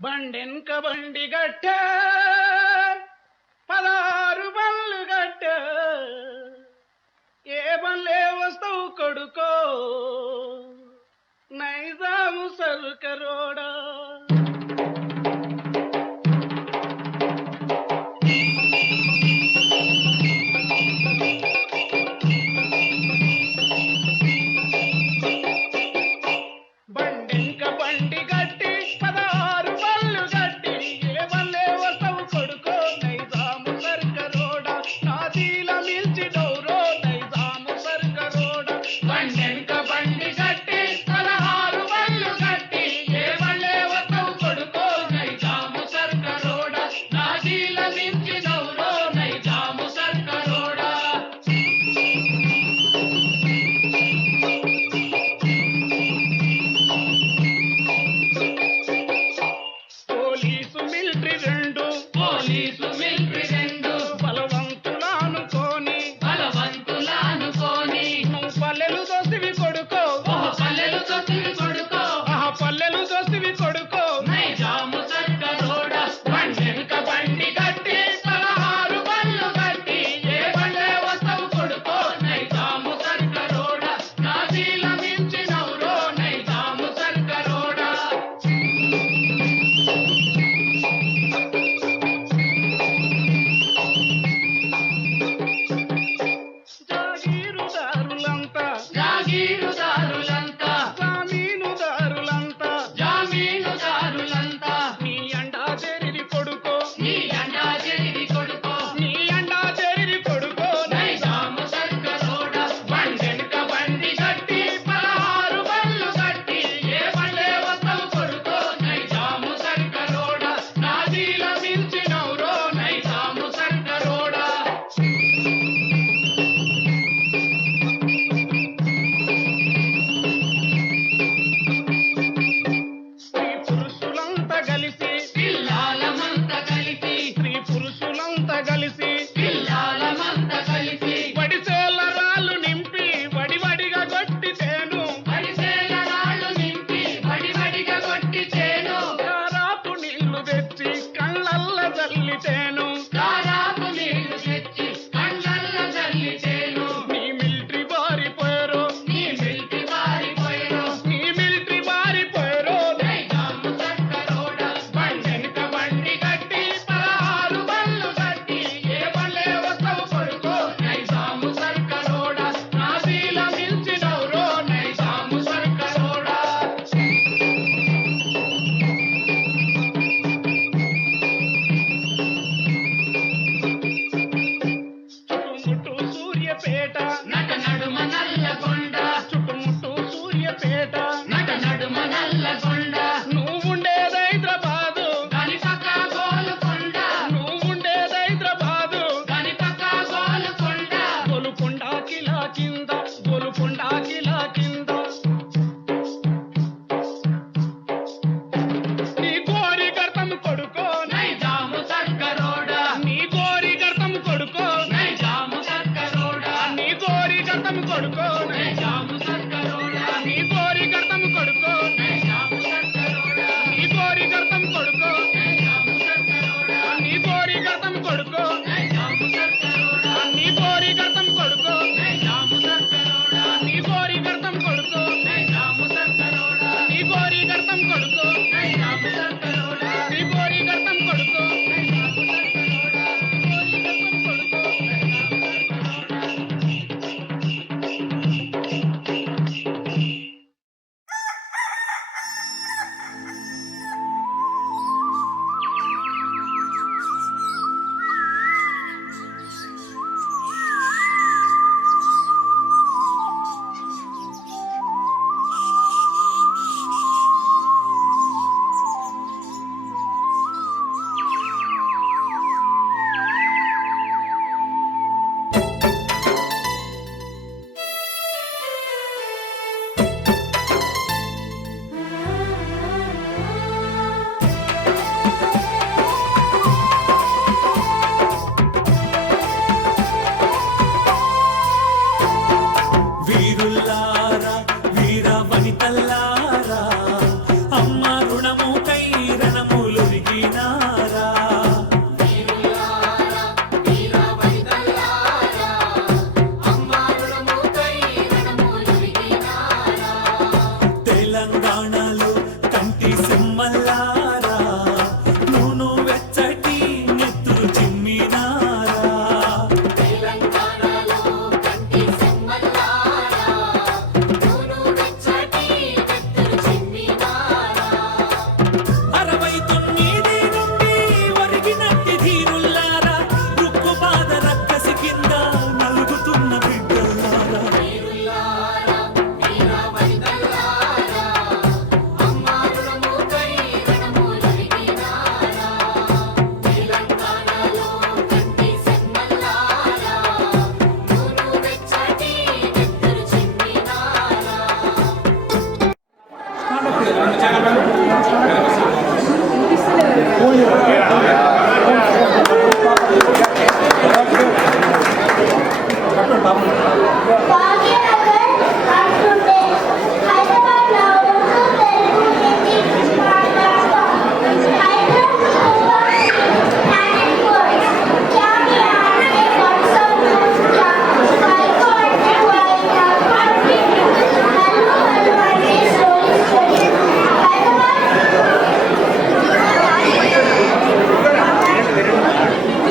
బండెనక బండి గట్ట 16 బండ్లు గట్ట ఏ బండ్లే వస్తావు కొడుకో నైజాము సరుకరోడా బండెనక బండి గట్టి 16 బండ్లు గట్టి ఏ బండ్లే వస్తావు కొడుకో నైజాము సరుకరోడా నాదీల మిల్చి డౌరో నైజాము సరుకరోడా బండెనక బండి గట్టి 16 బండ్లు గట్టి ఏ బండ్లే వస్తావు కొడుకో నైజాము సరుకరోడా నాదీల మిల్చి డౌరో నైజాము సరుకరోడా పోలీసు మిలిటరీ రెండు బలవంతులానుకోని నువ్వు పల్లెలు దోసివి కొడుకో పల్లెలు దోసివి కొడుకో నైజాము సరుకరోడా బండెనక బండి గట్టి 16 బండ్లు గట్టి ఏ బండ్లే వస్తావు కొడుకో నైజాము సరుకరోడా నాదీల మించి నౌరో నైజాము సరుకరోడా జాగీరుదారులంతా జామీనుదారులంతా నీ అండా చేరిరి కొడుకో నైజాము సరుకరోడా బండెనక బండి గట్టి 16 బండ్లు గట్టి ఏ బండ్లే వస్తావు కొడుకో నైజాము సరుకరోడా నాదీల మిల్చి నౌరో నైజాము సరుకరోడా స్త్రీ పురుషులంతా కలిసి పిల్లాలమంతా కలిసి వడిసేల రాళ్ళు నింపి వడివడిగా కొట్టితేను కారాపు నీళ్లు తెచ్చి కళ్ళల్ల జల్లితేను నీ మిలిటరీ బారిపోయారో నైజాము సరుకరోడా బండెనక బండి గట్టి 16 బండ్లు గట్టి ఏ బండ్లే వస్తావు కొడుకో నైజాము సరుకరోడా నాదీల మిల్చి నౌరో నైజాము సరుకరోడా చుట్టుముట్టు సూర్యపేట నడుమ నల్లగొండ చుట్టుముట్టు సూర్యపేట నల్లగొండ నువ్వుండేది హైదరాబాదు గనిపక గోలుకొండ నువ్వుండేది హైదరాబాదు గనిపక గోలుకొండ గోలుకొండ కిలా కింద నీ గోరి గర్తం కొడుకో నైజాము సరుకరోడా నీ గోరి గర్తం కొడుకో నైజాము సరుకరోడా నీ గోరి గర్తం కొడుకో నైజాము సరుకరోడా నీ గోరి గర్తం భాగ్యనగర్ అంటుండే హైదరాబాద్లో ఉర్దూ తెలుగు హిందీ మాట్లాడతాం హైదరాబాద్ టాలెంట్ కోర్స్ क्या किया आपने व्हाट्सएप क्या हाईकोर्ट वाइट कॉन्फ्लिक्ट हल्लू हलवानी स्टोरी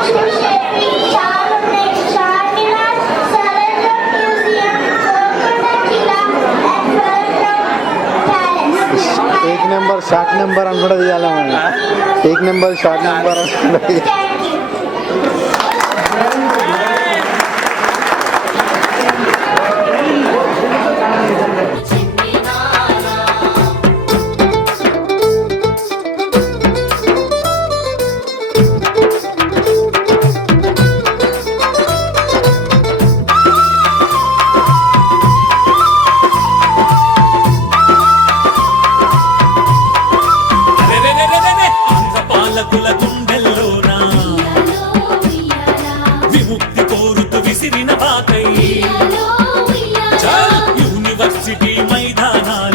स्टोरी शेपी चारुनेट चारमीनार सरेंद्र म्यूजियम गोलकोंडा किला एंड पैलेस एक नंबर शॉर्ट नंबर అనుకుంటా తీయాలి మనం एक नंबर शॉर्ट नंबर అనుకుంటా थैंक यू పాలకుల గుండెల్లోన విముక్తి కోరుతూ విసిరిన బాకై చల్ యూనివర్సిటీ మైదానాన